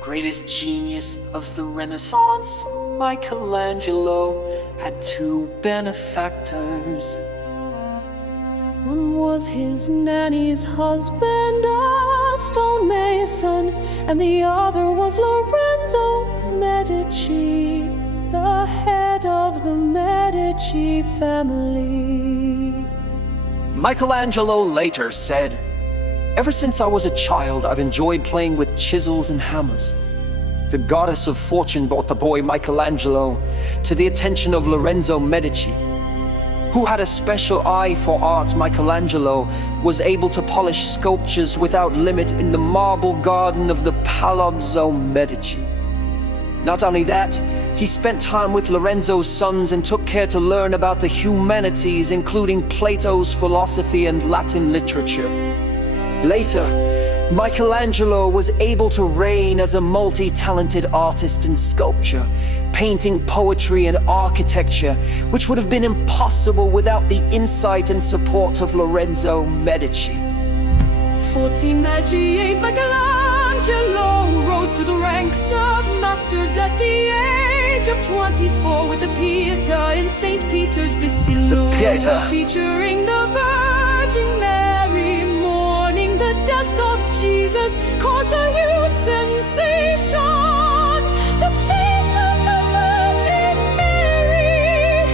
greatest genius of the Renaissance, Michelangelo had two benefactors. One was his nanny's husband, a stonemason, and the other was Lorenzo Medici, the head of the Medici family. Michelangelo later said, "Ever since I was a child, I've enjoyed playing with chisels and hammers. The goddess of fortune brought the boy Michelangelo to the attention of Lorenzo Medici, who had a special eye for art. Michelangelo was able to polish sculptures without limit in the marble garden of the Palazzo Medici. Not only that, he spent time with Lorenzo's sons and took care to learn about the humanities, including Plato's philosophy and Latin literature. Later, Michelangelo was able to reign as a multi-talented artist in sculpture, painting, poetry, and architecture, which would have been impossible without the insight and support of Lorenzo Medici. 1498, Michelangelo rose to the ranks of masters at the age of 24 with the Pietà in St. Peter's Basilica, The Pietà. featuring the Virgin Mary mourning the death of Jesus, caused a huge sensation. The face of the Virgin Mary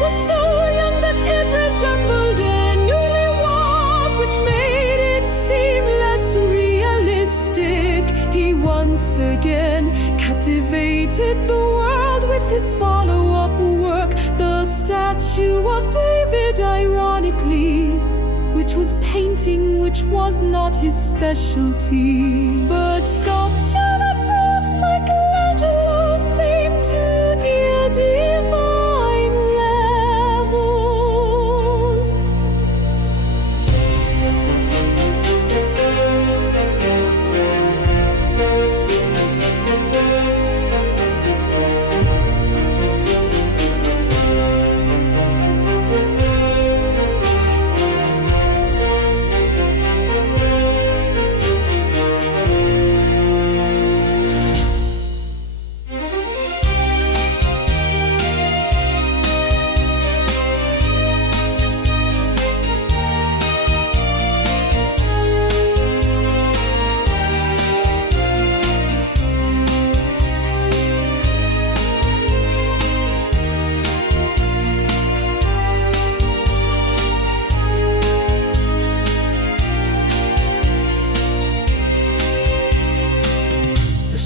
was so young that it resembled a newlywed, which made it seem less realistic. He once again captivated the world with his follow-up work, the statue of David, ironically, which was painting, which was not his specialty, but sculpture that brought Michelangelo's fame to near divine levels.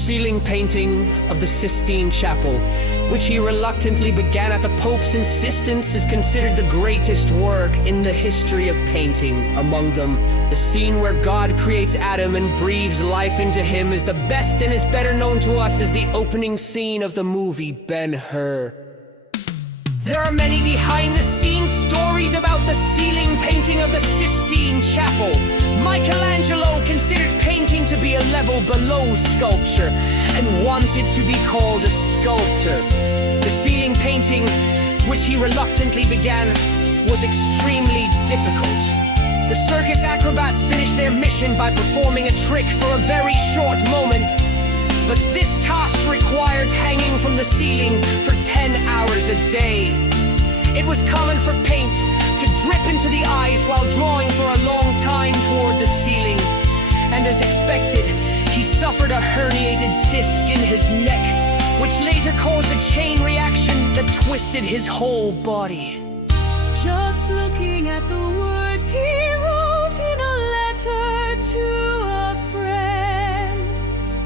Ceiling painting of the Sistine Chapel, which he reluctantly began at the Pope's insistence, is considered the greatest work in the history of painting. Among them, the scene where God creates Adam and breathes life into him is the best and is better known to us as the opening scene of the movie Ben-Hur. There are many behind-the-scenes stories about the ceiling painting of the Sistine Chapel. Michelangelo considered painting to be a level below sculpture and wanted to be called a sculptor. The ceiling painting, which he reluctantly began, was extremely difficult. The circus acrobats finished their mission by performing a trick for a very short moment, but this task required hanging from the ceiling for 10 hours a day. It was common for paint to drip into the eyes while drawing for a long time toward the ceiling. And as expected, he suffered a herniated disc in his neck, which later caused a chain reaction that twisted his whole body. Just looking at the words he wrote in a letter to a friend,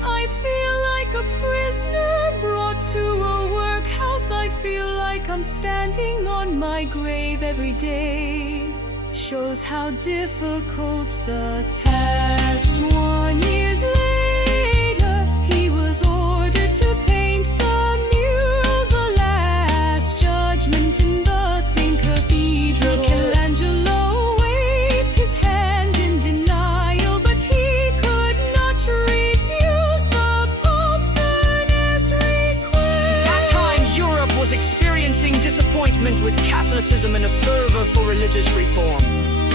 I feel like a prisoner brought to a workhouse. I feel like I'm standing on my grave every day. Shows how difficult the task. 1 year later, he was ordered to paint the mural, The Last Judgment in the St. Cathedral. Michelangelo waved his hand in denial, but he could not refuse the Pope's earnest request. At that time, Europe was experiencing disappointment with Catholicism and a fervor for religious reform.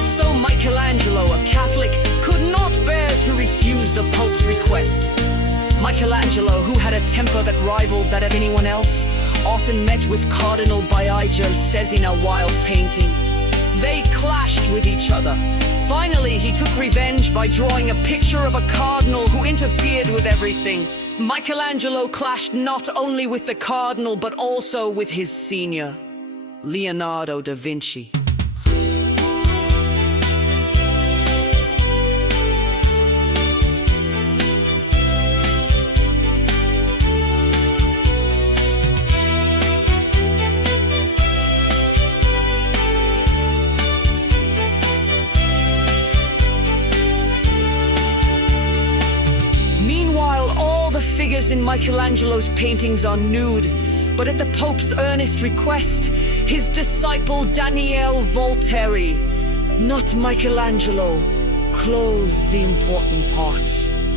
So Michelangelo, a Catholic, could not bear to refuse the Michelangelo, who had a temper that rivaled that of anyone else, often met with Cardinal Biagio's Cesina wild painting. They clashed with each other. Finally, he took revenge by drawing a picture of a cardinal who interfered with everything. Michelangelo clashed not only with the cardinal, but also with his senior, Leonardo da Vinci. The figures in Michelangelo's paintings are nude, but at the Pope's earnest request, his disciple Daniele Volteri, not Michelangelo, clothes the important parts.